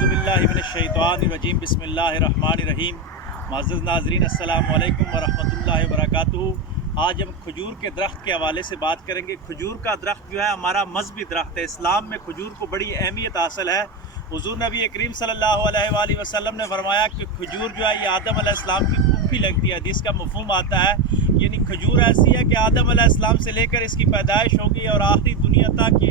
اعوذ باللہ من الشیطان الرجیم بسم اللہ الرحمن الرحیم۔ معزز ناظرین السلام علیکم ورحمۃ اللہ وبرکاتہ۔ آج ہم کھجور کے درخت کے حوالے سے بات کریں گے۔ کھجور کا درخت جو ہے ہمارا مذہبی درخت ہے۔ اسلام میں کھجور کو بڑی اہمیت حاصل ہے۔ حضور نبی کریم صلی اللہ علیہ وآلہ وسلم نے فرمایا کہ کھجور جو ہے یہ آدم علیہ السلام کی پھوپھی لگتی ہے۔ حدیث کا مفہوم آتا ہے یعنی کھجور ایسی ہے کہ آدم علیہ السلام سے لے کر اس کی پیدائش ہوگی اور آخری دنیا تک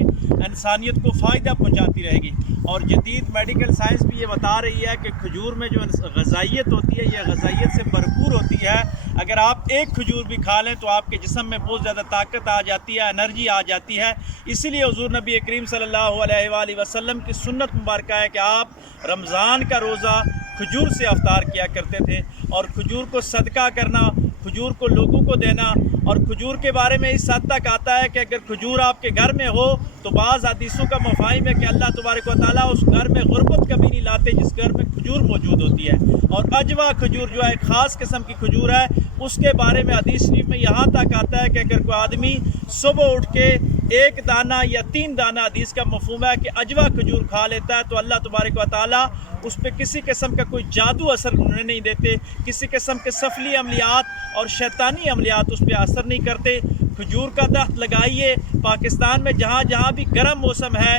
انسانیت کو فائدہ پہنچاتی رہے گی۔ اور جدید میڈیکل سائنس بھی یہ بتا رہی ہے کہ کھجور میں جو غذائیت ہوتی ہے یہ غذائیت سے بھرپور ہوتی ہے۔ اگر آپ ایک کھجور بھی کھا لیں تو آپ کے جسم میں بہت زیادہ طاقت آ جاتی ہے، انرجی آ جاتی ہے۔ اسی لیے حضور نبی کریم صلی اللہ علیہ وآلہ وسلم کی سنت مبارکہ ہے کہ آپ رمضان کا روزہ کھجور سے افطار کیا کرتے تھے، اور کھجور کو صدقہ کرنا، کھجور کو لوگوں کو دینا۔ اور کھجور کے بارے میں اس حد تک آتا ہے کہ اگر کھجور آپ کے گھر میں ہو تو بعض حدیثوں کا مفاہیم ہے کہ اللہ تبارک و تعالیٰ اس گھر میں غربت کبھی نہیں لاتے جس گھر میں کھجور موجود ہوتی ہے۔ اور اجوا کھجور جو ہے خاص قسم کی کھجور ہے، اس کے بارے میں حدیث شریف میں یہاں تک آتا ہے کہ اگر کوئی آدمی صبح اٹھ کے ایک دانہ یا 3 دانہ، حدیث کا مفہوم ہے کہ اجوا کھجور کھا لیتا ہے تو اللہ تبارک و تعالیٰ اس پہ کسی قسم کا کوئی جادو اثر نہیں دیتے، کسی قسم کے سفلی عملیات اور شیطانی عملیات اس پہ اثر نہیں کرتے۔ کھجور کا درخت لگائیے۔ پاکستان میں جہاں جہاں بھی گرم موسم ہے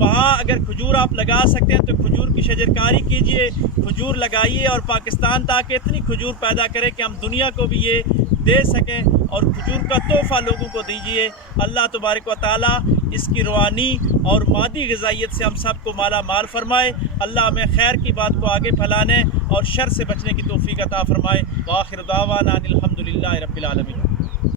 وہاں اگر کھجور آپ لگا سکتے ہیں تو کھجور کی شجرکاری کیجئے، کھجور لگائیے اور پاکستان تاکہ اتنی کھجور پیدا کرے کہ ہم دنیا کو بھی یہ دے سکیں، اور کھجور کا تحفہ لوگوں کو دیجئے۔ اللہ تبارک و تعالیٰ اس کی روحانی اور مادی غذائیت سے ہم سب کو مالا مال فرمائے۔ اللہ ہمیں خیر کی بات کو آگے پھیلانے اور شر سے بچنے کی توفیق عطا فرمائے۔ وآخر دعوانا ان الحمد للہ رب العالمین۔